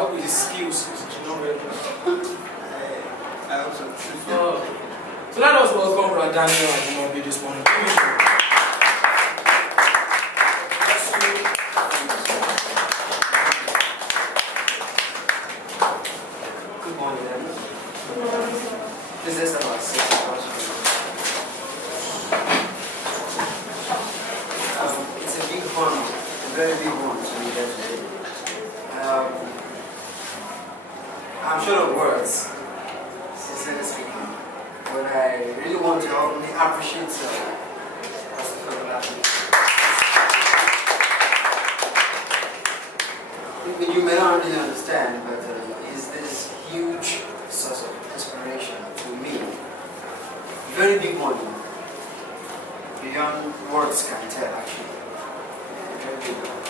hope his skills is very I hope so. So let us welcome Brother Daniel AJUMOBI this morning. Good morning, everyone. This is about 6 hours. It's a big honor, a very big one to be here today. I'm short of words, sincerely speaking, but I really want to openly appreciate Pastor Philip. You may not really understand, but he's this huge source of inspiration to me. Very big one, beyond words can tell, actually. Very big one.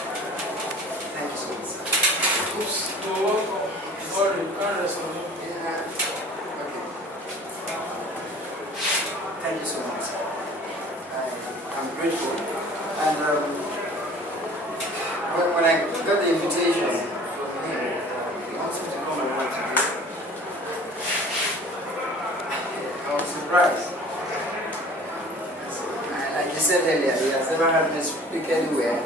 Thank you so much, sir. Oops, you're welcome. Sorry, Yeah. Okay. Thank you so much, sir. I'm grateful. And when I got the invitation from him, he wants me to come around today. I was surprised. Like you said earlier, he has never had me speak anywhere.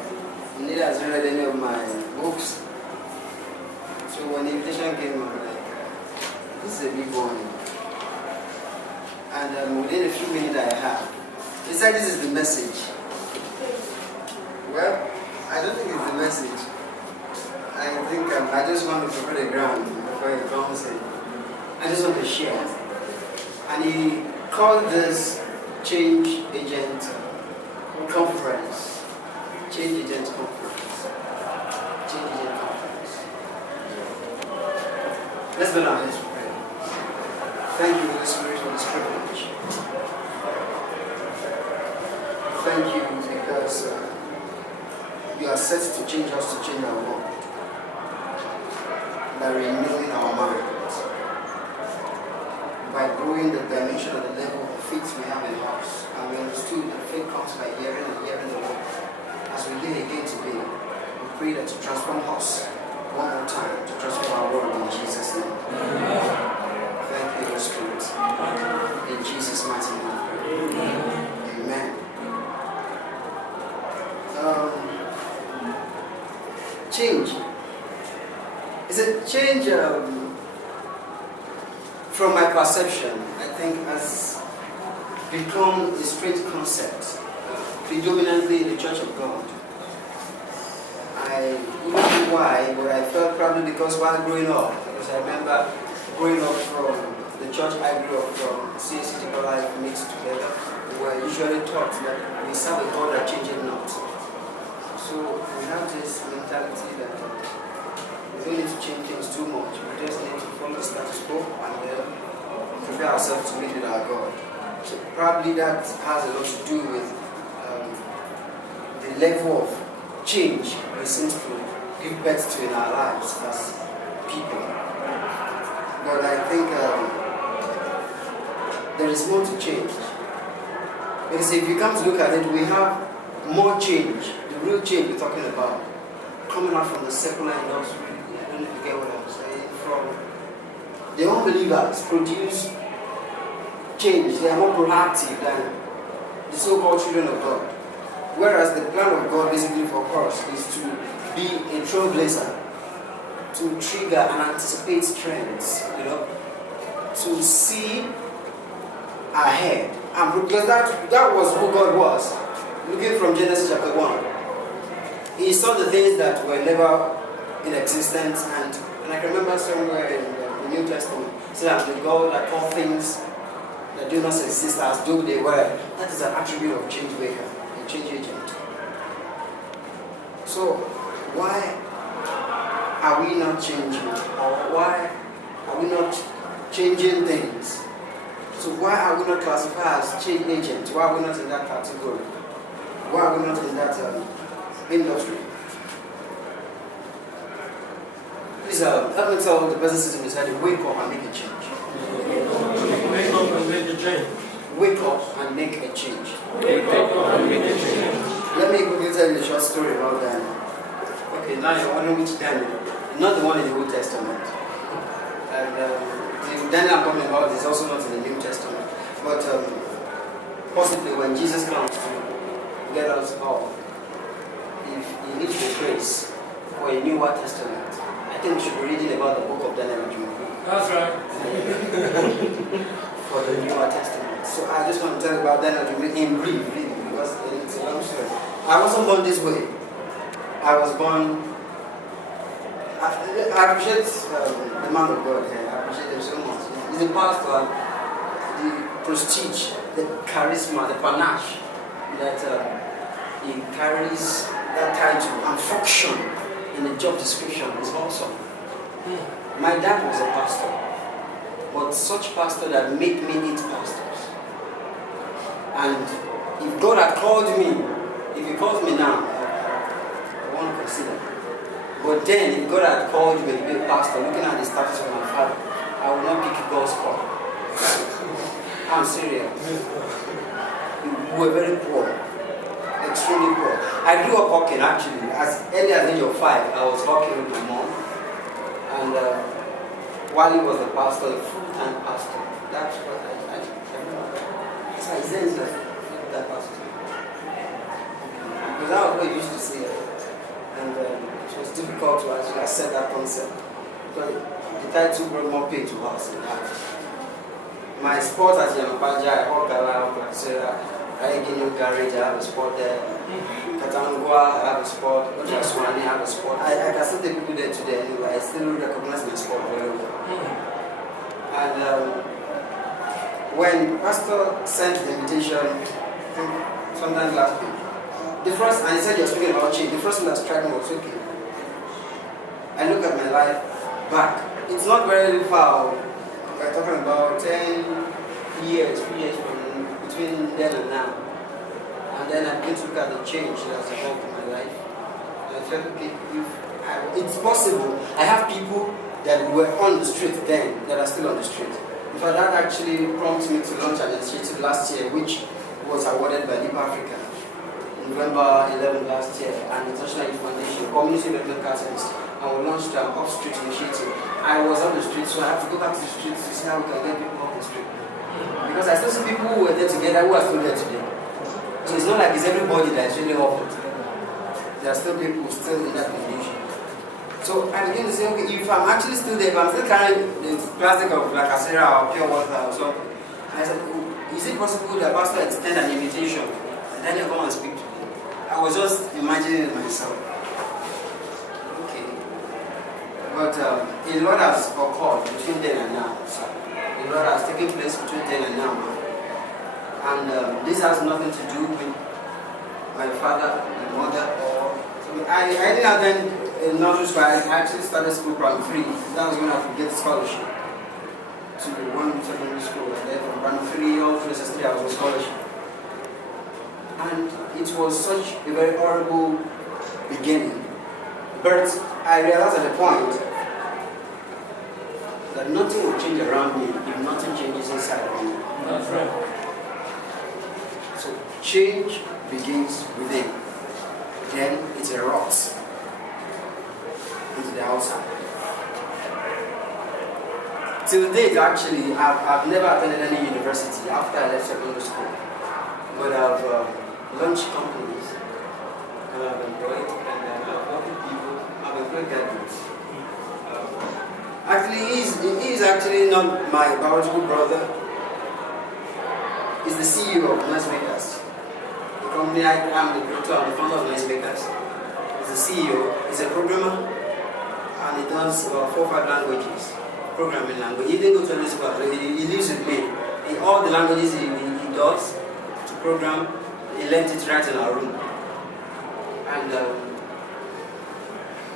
Neither has he read any of my books. So when the invitation came, I was like, this is a big one. And within a few minutes I have, he said this is the message. Well, I don't think it's the message. I think I just want to prepare the ground before he comes in. I just want to share. And he called this Change Agent Conference. Change Agent Conference. Change Agent Conference. Let's go down this prayer. Thank you, Holy Spirit, for this privilege. Thank you because you are set to change us, to change our world. By renewing our minds. By growing the dimension and the level of faith we have in us. And we understood that faith comes by hearing and hearing the word. As we live again today, we pray that to transform us one more time, to transform our world in Jesus' name. Amen. Thank you, Holy Spirit. In Jesus' mighty name. Amen. Change. Is it change from my perception, I think, has become a strange concept, predominantly in the Church of God. I don't know why, but I felt probably because while growing up, because I remember growing up from the church I grew up from, CAC Deeper Life mixed together, we were usually taught that we serve a God that changes not. So we have this mentality that we don't need to change things too much. We just need to follow the status quo and then prepare ourselves to meet with our God. So probably that has a lot to do with the level of change we seem to give birth to in our lives as people. But I think there is more to change. Because if you come to look at it, we have more change, the real change we're talking about, coming out from the secular industry. I don't know if you get what I'm saying. From the unbelievers produce change. They are more proactive than the so-called children of God. Whereas the plan of God basically for us is to be a trailblazer, to trigger and anticipate trends, to see ahead. And because that was who God was. Looking from Genesis chapter 1. He saw the things that were never in existence, and I can remember somewhere in the New Testament, so that the God that all things that do not exist as though they were. That is an attribute of change maker, a change agent. So why are we not changing? Or why are we not changing things? So why are we not classified as change agents? Why are we not in that category? Why are we not in that industry? Please help me tell the person sitting beside you, wake up and make a change. Wake up and make a change. Wake up and make a change. Wake up and make a change. Let me quickly tell you a short story about Daniel. Okay, now you want to meet Daniel. not the one in the Old Testament. And the Daniel I'm talking about is also not in the New Testament. But possibly when Jesus comes to get us all, if he needs the grace for a Newer Testament, I think we should be reading about the book of Daniel and AJUMOBI. That's right. For the Newer Testament. So I just want to tell you about Daniel and AJUMOBI in brief, really, because it's a long story. I wasn't born this way. I was born. I appreciate the man of God here. I appreciate him so much. He's a pastor. The prestige, the charisma, the panache that he carries, that title and function in the job description is awesome. My dad was a pastor, but such pastor that made me eat pastors. And if God had called me, if he calls me now, I want to consider. But then, if God had called me to be a pastor, looking at the status of my father, I would not pick God's call. I'm serious. We were very poor, extremely poor. I grew up hawking actually. As early as the age of 5, I was hawking with my mom. And while he was the pastor, a full-time pastor, that's what I that's why he says that pastor. Because that was what he used to say. And it was difficult to actually accept that concept. But the title brought more pay to us. My sport at Yamapaja, I walk around, I get new garage, I have a sport there. Katangwa, I have a sport. Ojaswani, I have a sport. I can still take people there today anyway. I still recognize my sport very well. And when Pastor sent the invitation, sometime last week, the first, and he said you're speaking about change, the first thing that struck me was okay. I look at my life back. It's not very far. We're talking about 10 years, 3 years from between then and now. And then I begin to look at the change that has evolved in my life. And I felt, okay, it's possible. I have people that were on the street then that are still on the street. In fact, that actually prompted me to launch an initiative last year, which was awarded by Leap Africa. November 11 last year, an International Youth Foundation, Community Development Catalyst, and we launched an off-street initiative. I was on the street, so I have to go back to the streets to see how we can get people off the street. Because I still see people who were there together who are still there today. So it's not like it's everybody that's really off it. There are still people still in that condition. So I began to say, okay, if I'm actually still there, if I'm still carrying the plastic of like Acera or pure water or something, I said, is it possible that Pastor extend an invitation and then you come and speak to me? I was just imagining it myself. Okay. But a lot has occurred between then and now. So a lot has taken place between then and now. And this has nothing to do with my father, my mother, or... So I didn't attend a nursery school. I actually started school primary 3. That was when I could get a scholarship to one secondary school. And then from primary 3 all through SS3 I was on scholarship. And it was such a very horrible beginning. But I realized at a point that nothing will change around me if nothing changes inside of me. That's right. So change begins within. Then it erupts into the outside. Till date, actually, I've never attended any university after I left secondary school. But I've launched companies, and I've employed, and I've worked with people, I've employed graduates. Actually, he is actually not my biological brother. He's the CEO of Noisemakers. The company I'm the director and the founder of Noisemakers. He's the CEO, he's a programmer, and he does 4 or 5 languages, programming language. He didn't go to any school, he lives with me. In all the languages he does to program, he learned it right in our room. And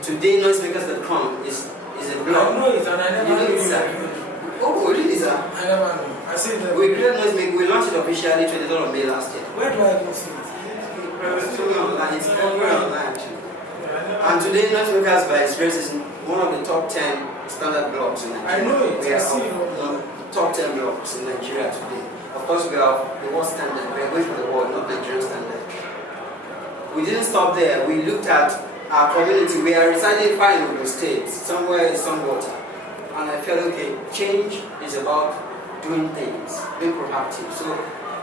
today, noisemakers.com is a blog. I know it, and I never knew it. Oh, really, sir? I never knew. I said that. We created Noisemaker. We launched it officially 23rd of May last year. Where do I go see it? It's online. It's everywhere online, actually. And today, Noisemakers by its grace is one of the top 10 standard blogs in Nigeria. I know it. We I are see the top 10 blogs in Nigeria today. Of course, we are the world standard. We are going for the world, not Nigerian standard. We didn't stop there. We looked at our community, we are residing far in the States, somewhere in some water. And I felt, okay, change is about doing things, being proactive. So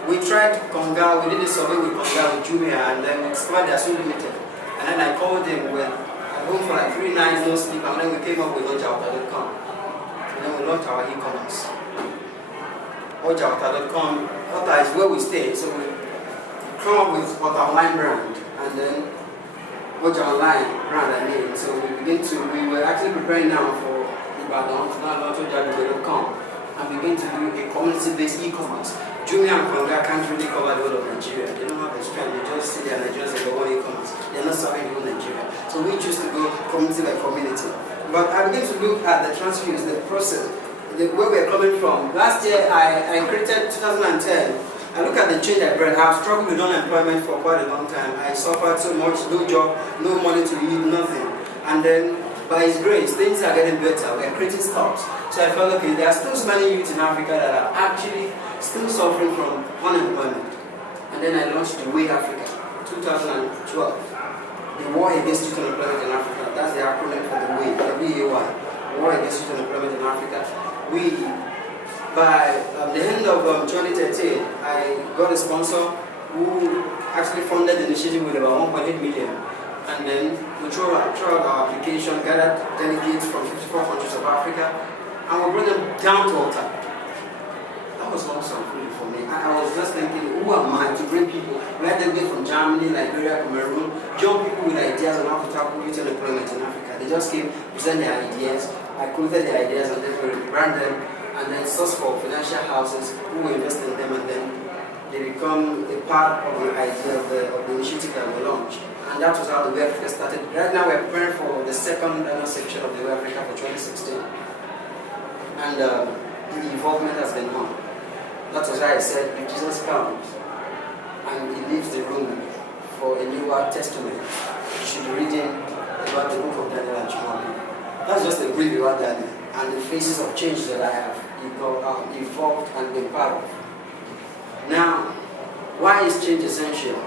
we tried Konga, we did a survey with Konga, with Jumia, and then we discovered they're so limited. And then I called them when I home for like 3 nights, no sleep, and then we came up with ojauta.com. And then we launched our e-commerce. Ojauta.com, Ota is where we stay, so we come up with Ota Online brand, and then Oja Online brand I mean. So we were actually preparing now for Ibadan to now launch ojauta.com and begin to do a community-based e-commerce. Jumia and Konga can't really cover the whole of Nigeria. They don't have the strength. They just see their Nigerians and they want e-commerce. They're not serving the whole Nigeria. So we choose to go community by community. But I began to look at the transfers, the process, where we're coming from. Last year, I created 2010. I look at the change I brought. I've struggled with unemployment for quite a long time. I suffered so much, no job, no money to eat, nothing. And then, by His grace, things are getting better. We're creating stocks. So I felt, okay, there are still so many youths in Africa that are actually still suffering from unemployment. And then I launched The Way Africa, 2012. The War Against Youth Unemployment in Africa. That's the acronym for The Way, W-A-Y. War Against Youth Unemployment in Africa. By the end of 2013, I got a sponsor who actually funded the initiative with about 1.8 million. And then we threw out our application, gathered delegates from 54 countries of Africa, and we brought them down to Alta. That was awesome really for me. I was just thinking, who am I to bring people? We had delegates from Germany, Liberia, Cameroon, young people with ideas on how to tackle youth unemployment in Africa. They just came, present their ideas, I collected their ideas, and then we ran them, and then source for financial houses who will invest in them, and then they become a part of the idea of the initiative that we launched. And that was how the Way Africa started. Right now we're preparing for the second annual section of the Way Africa for 2016. And the involvement has been on. That was why I said, if Jesus comes and He leaves the room for a newer testament, you should be reading about the book of Daniel and AJUMOBI. That's just a brief about Daniel and the phases of change that I have evolved and been part of. Now, why is change essential?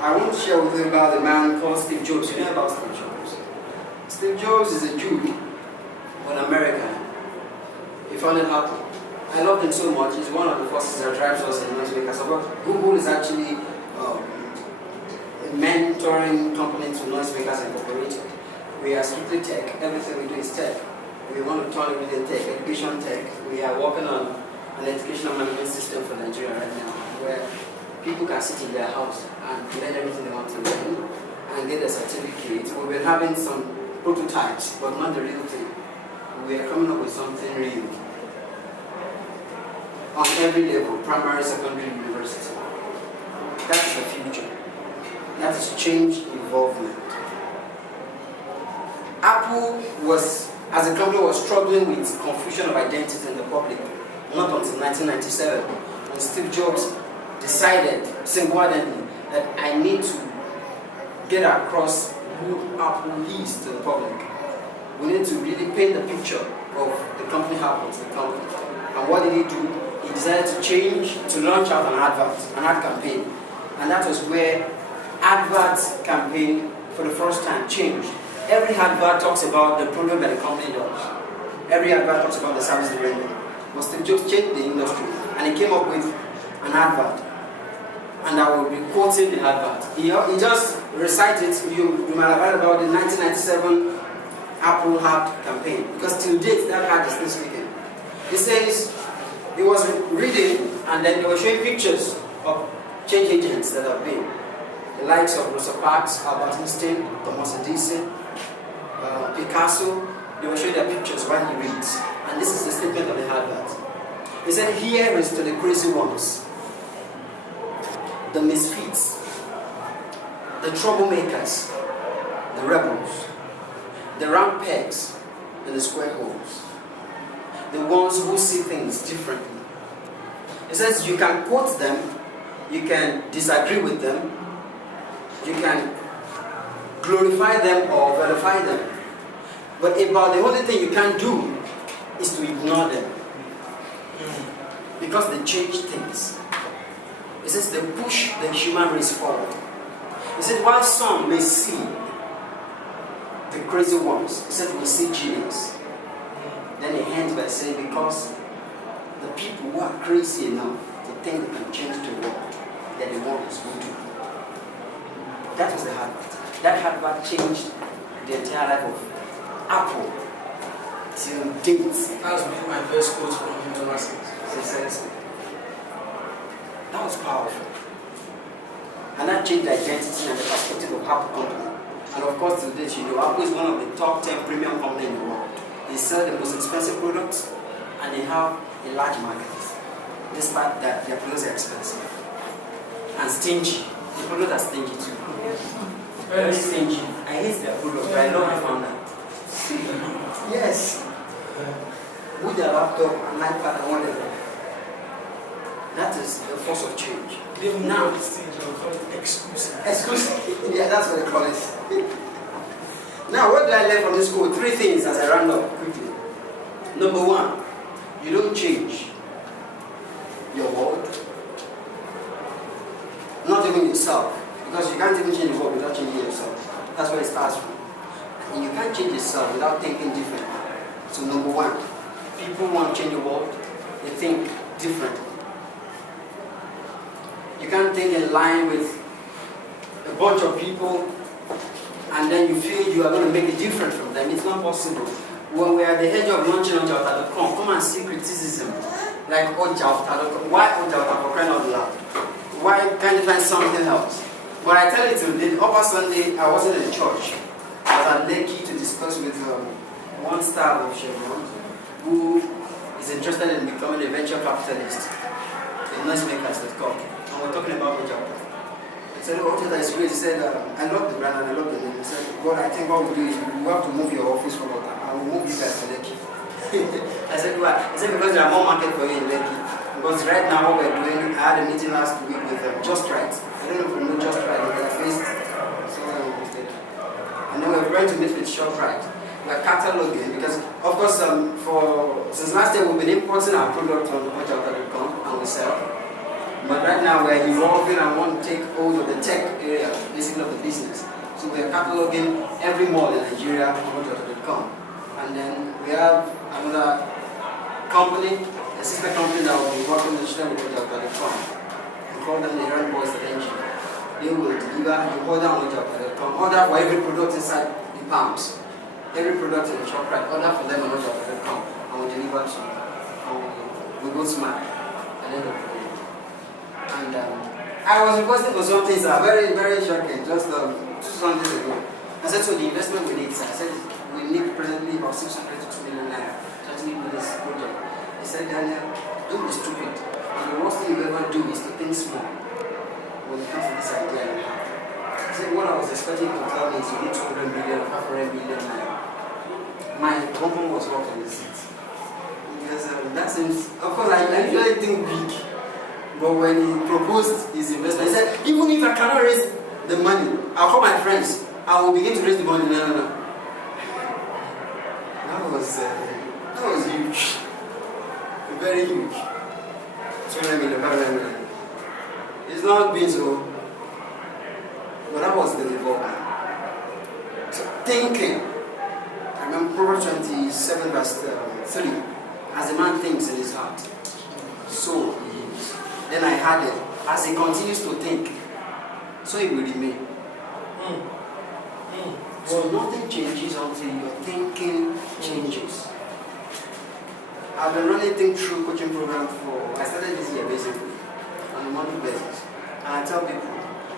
I want to share with you about the man called Steve Jobs. You know about Steve Jobs? Steve Jobs is a Jew, an American. He founded Apple. I love him so much. He's one of the forces that drives us in noisemakers. Google is actually a mentoring company to Noisemakers Incorporated. We are strictly tech. Everything we do is tech. We want to turn everything tech, education tech. We are working on an educational management system for Nigeria right now, where people can sit in their house and learn everything they want to learn and get a certificate. We've been having some prototypes, but not the real thing. We are coming up with something real on every level, primary, secondary, university. That's the future. That is change involvement. Apple was, as a company, was struggling with confusion of identity in the public, not until 1997, when Steve Jobs decided single-handedly that I need to get across who Apple is to the public. We need to really paint the picture of the company Apple to the company. And what did he do? He decided to change, to launch out an ad campaign. And that was where advert campaign for the first time changed. Every advert talks about the product that the company does. Every advert talks about the service they render. But Steve Jobs changed the industry, and he came up with an advert. And I will be quoting the advert. He just recited, you might have heard about the 1997 Apple ad campaign, because till date that ad is still speaking. He says, he was reading, and then they were showing pictures of change agents that have been. The likes of Rosa Parks, Albert Einstein, Thomas Edison, Picasso. They were showing their pictures while he reads. And this is the statement of the advert. He said, here is to the crazy ones, the misfits, the troublemakers, the rebels, the round pegs and the square holes, the ones who see things differently. He says you can quote them, you can disagree with them, you can glorify them or verify them, but about the only thing you can't do is to ignore them, because they change things. He says they push the human race forward. He said while some may see the crazy ones. He said we see genius. Then he ends by saying, because the people who are crazy enough to think they can change the world, they're the ones who do. That was the Harvard. That Harvard changed the entire life of Apple till date. That was my first quote from university. Seriously. That was powerful. And that changed the identity and the perspective of Apple Company. And of course, today, Apple is one of the top 10 premium companies in the world. They sell the most expensive products and they have a large market. Despite that, their products are expensive. And stingy. The products are stingy too. Very stingy. I hate their products, but I know I found that. Yes. With their laptop, an iPad, and whatever. That is the force of change. Even now, stingy, I call it exclusive. Exclusive. Yeah, that's what they call it. Now, what do I learn from this quote? 3 things as I round up quickly. Number 1, you don't change your world. Not even yourself. Because you can't even change the world without changing yourself. That's where it starts from. And you can't change yourself without thinking differently. So number 1, people want to change the world, they think differently. You can't think in line with a bunch of people and then you feel you are going to make a difference from them. It's not possible. When we are at the edge of launching Ojauta.com, come and see criticism like Ojauta.com. Why Ojauta, for crying out loud? Why can't you find something else? But I tell you today, over Sunday, I wasn't in church. I was at Lekki to discuss with one star of Chevron who is interested in becoming a venture capitalist in noisemakers.com. And we're talking about Ojauta. He said, oh, Ojauta is great. He said, I love the brand and I love the name. He said, well, I think what we'll do is we have to move your office from Ojauta and we'll move you guys to Lekki. I said, why? He said, because there are more market for you in Lekki. Because right now what we're doing, I had a meeting last week with Just Right. I don't know if you know Just Right, but they're based somewhere in the state. And then we're going to meet with ShopRite. We're cataloging because, of course, since last year we've been importing our product on Ojauta.com and we sell. But right now we're evolving and want to take hold of the tech area, basically of the business. So we're cataloging every mall in Nigeria on Ojauta.com. And then we have another company, a sister company that will be working with Ojauta.com. We call them the Iran Boys Attention. They will deliver, you order on Ojauta.com, order for every product inside the palms. Every product in the shop, right? Order for them on Ojauta.com and we deliver to you. We go smart at the end of the day. And I was requesting for some things that are very, very shocking, just 2 Sundays ago. I said, so the investment we need, sir. I said, we need presently about 600 to 2 million naira to actually do this project. He said, Daniel, don't be stupid. And the worst thing you ever do is to think small when it comes to this idea. He said, what I was expecting to tell me is you need 200 million or 500 million naira. My company was working on the seat. Because that seems, of course, I usually think big. But when he proposed his investment, he said, even if I cannot raise the money, I'll call my friends. I will begin to raise the money. No. That was huge. Very huge. 200 million, 500 million. It's not been so. But that was the development. So thinking. I remember Proverbs 27 verse 3. As a man thinks in his heart, so he is. Then I had it. As he continues to think, so he will remain. So nothing changes until your thinking changes. I've been running Think Through coaching program I started this year basically, on a monthly basis. And I tell people,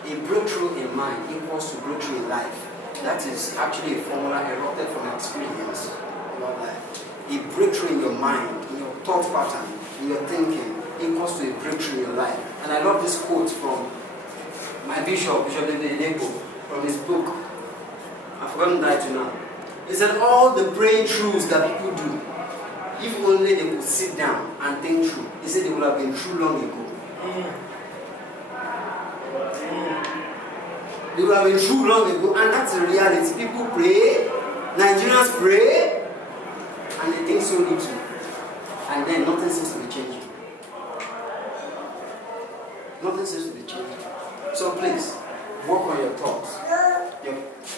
a breakthrough in mind equals to breakthrough in life. That is actually a formula erupted from experience about life. A breakthrough in your mind, in your thought pattern, in your thinking, equals to a breakthrough in your life. And I love this quote from my Bishop David Ideko, from his book. I've forgotten the title now. He said, all the praying truths that people do, if only they could sit down and think through, he said they would have been true long ago. They would have been true long ago, and that's the reality. People pray, Nigerians pray, and they think so little. And then nothing seems to be changing. Nothing seems to be changing. So please, work on your thoughts, your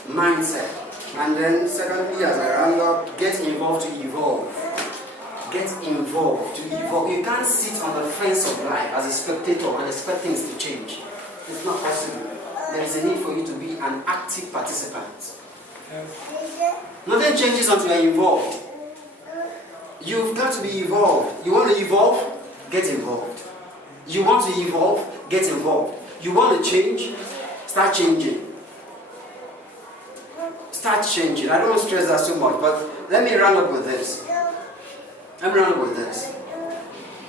mindset, And then secondly, as I round up, get involved to evolve. Get involved to evolve. You can't sit on the fence of life as a spectator and expect things to change. It's not possible. There is a need for you to be an active participant. Nothing changes until you're involved. You've got to be involved. You want to evolve? Get involved. You want to evolve? Get involved. You want to change? Start changing. Start changing. I don't want to stress that so much, but let me round up with this.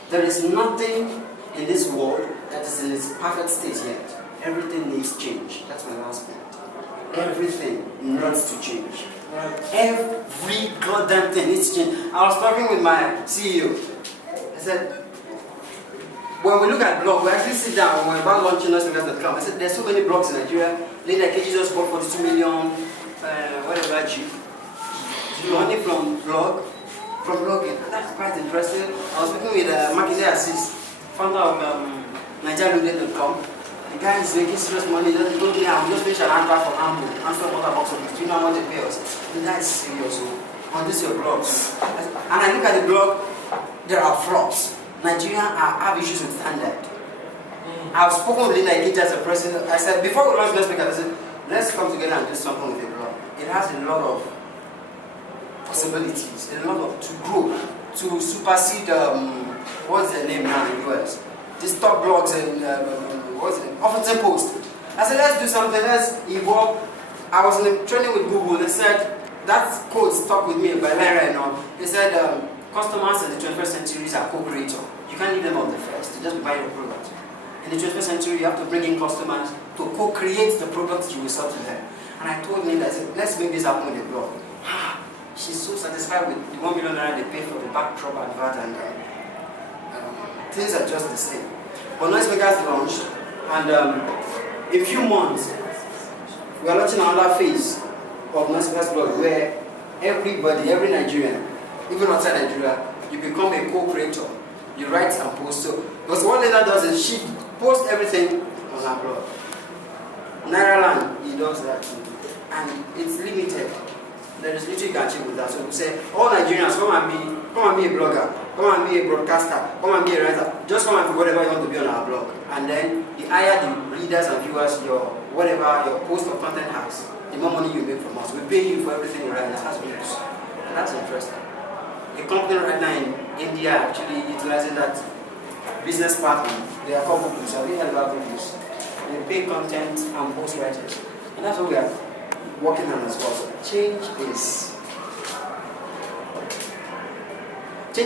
There is nothing in this world that is in its perfect state yet. Everything needs change. That's my last point. Everything needs to change. Every goddamn thing needs to change. I was talking with my CEO. I said, when we look at blogs, we actually sit down when we're about launching us.com. I said, there's so many blogs in Nigeria. Later, KG just bought 42 million, whatever, G. Money from blogging. And that's quite interesting. I was speaking with Makinde Assis, founder of NigeriaLoaded.com. The guy is making serious money. He told me, I'll just finish an advert for Ambo. Amsterdam Water Box Office. Do you know how much they pay us? The guy is serious. On this your blog. And I look at the blog, there are flops. Nigeria have issues with standard. I've spoken with Linda Ikita as a president. I said, before we launch Let's Make, I said, let's come together and do something with the blog. It has a lot of possibilities, a lot of to grow, to supersede, what's the name now in the US? These top blogs and, what's it? Huffington Post. I said, let's do something, let's evolve. I was in a training with Google. They said, that quote stuck with me by Larry and all. They said, customers in the 21st century are co-creator. You can't leave them on the first, you just buy your product. In the 21st century, you have to bring in customers to co-create the product you will sell to them. And I told him that, let's make this happen with the blog. She's so satisfied with the $1 million they pay for the backdrop advert, and things are just the same. But Noise Makers launched, and in a few months, we are launching another phase of Noise Makers blog where everybody, every Nigerian, even outside Nigeria, you become a co-creator. You write and post. So, because what Linda does is she posts everything on her blog. Nairaland, he does that too. And it's limited. There is little you can achieve with that. So we say, all Nigerians, come and be a blogger, come and be a broadcaster, come and be a writer. Just come and be whatever you want to be on our blog. And then the higher the readers and viewers your whatever your post or content has, the more money you make from us. We pay you for everything you write. That has views. And that's interesting. A company right now in India actually utilizing that business pattern. They are called books. Have you heard about books? They pay content and post writers. And that's what we are working on as well. So change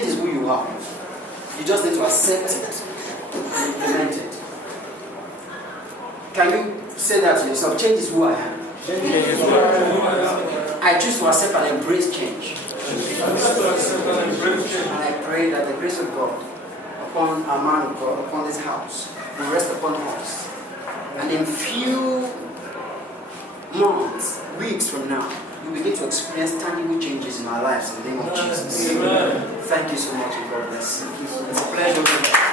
is who you are. You just need to accept it and implement it. Can you say that to yourself? Change is who I am. I choose to accept and embrace change. And I pray that the grace of God upon our man of God, upon this house, will rest upon us. And in few months, weeks from now, we begin to experience tangible changes in our lives in the name of Jesus. Amen. Thank you so much, and God bless you. It's a pleasure.